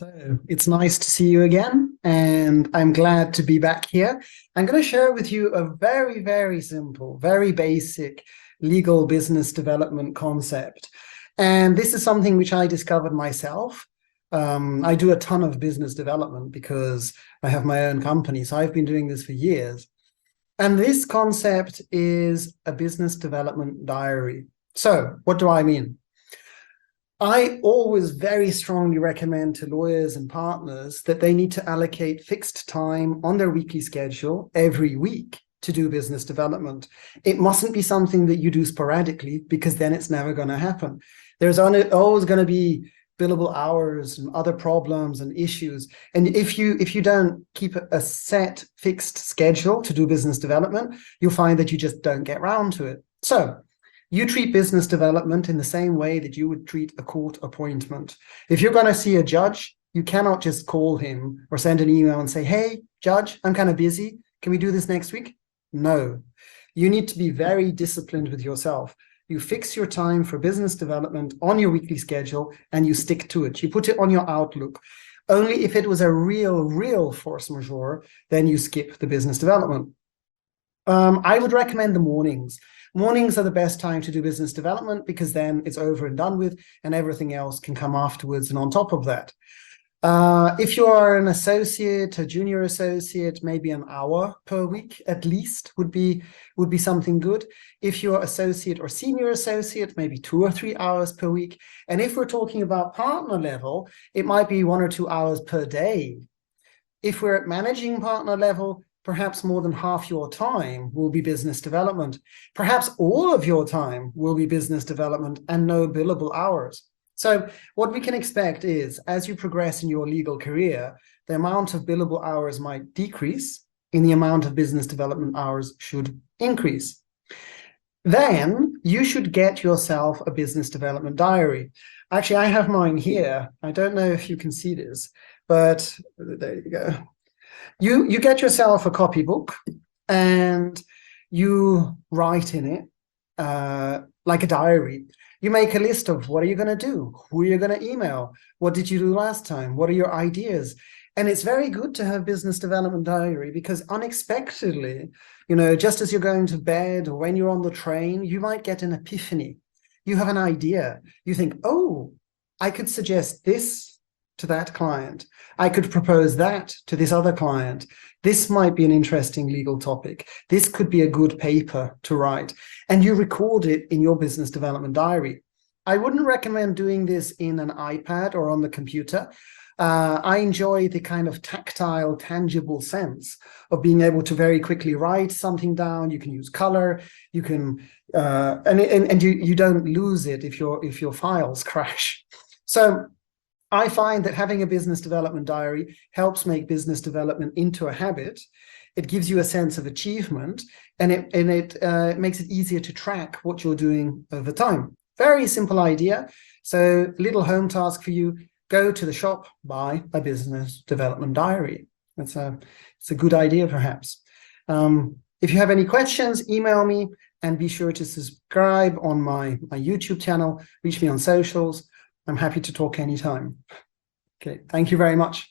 So it's nice to see you again, and I'm glad to be back here. I'm going to share with you a very, very simple, very basic legal business development concept. And this is something which I discovered myself. I do a ton of business development because I have my own company. So I've been doing this for years. And this concept is a business development diary. So what do I mean? I always very strongly recommend to lawyers and partners that they need to allocate fixed time on their weekly schedule every week to do business development. It mustn't be something that you do sporadically, because then it's never going to happen. There's always going to be billable hours and other problems and issues. And if you don't keep a set fixed schedule to do business development, you'll find that you just don't get around to it. So you treat business development in the same way that you would treat a court appointment. If you're going to see a judge, you cannot just call him or send an email and say, hey, judge, I'm kind of busy. Can we do this next week? No. You need to be very disciplined with yourself. You fix your time for business development on your weekly schedule and you stick to it. You put it on your Outlook. Only if it was a real force majeure, then you skip the business development. I would recommend the mornings. Mornings are the best time to do business development because then it's over and done with and everything else can come afterwards and on top of that. If you are an associate, a junior associate, maybe an hour per week at least would be something good. If you're associate or senior associate, maybe 2 or 3 hours per week. And if we're talking about partner level, it might be 1 or 2 hours per day. If we're at managing partner level, perhaps more than half your time will be business development. Perhaps all of your time will be business development and no billable hours. So what we can expect is, as you progress in your legal career, the amount of billable hours might decrease and the amount of business development hours should increase. Then you should get yourself a business development diary. Actually, I have mine here. I don't know if you can see this, but there you go. You get yourself a copybook and you write in it like a diary. You make a list of what are you going to do? Who are you going to email? What did you do last time? What are your ideas? And it's very good to have business development diary because unexpectedly, just as you're going to bed or when you're on the train, you might get an epiphany. You have an idea. You think, oh, I could suggest this to that client. I could propose that to this other client. This might be an interesting legal topic. This could be a good paper to write. And you record it in your business development diary. I wouldn't recommend doing this in an iPad or on the computer. I enjoy the kind of tactile, tangible sense of being able to very quickly write something down. You can use color. You can, and you don't lose it if your files crash. So I find that having a business development diary helps make business development into a habit. It gives you a sense of achievement, and it makes it easier to track what you're doing over time. Very simple idea. So little home task for you, go to the shop, buy a business development diary. It's a good idea, perhaps. If you have any questions, email me and be sure to subscribe on my YouTube channel, reach me on socials. I'm happy to talk anytime. Okay, thank you very much.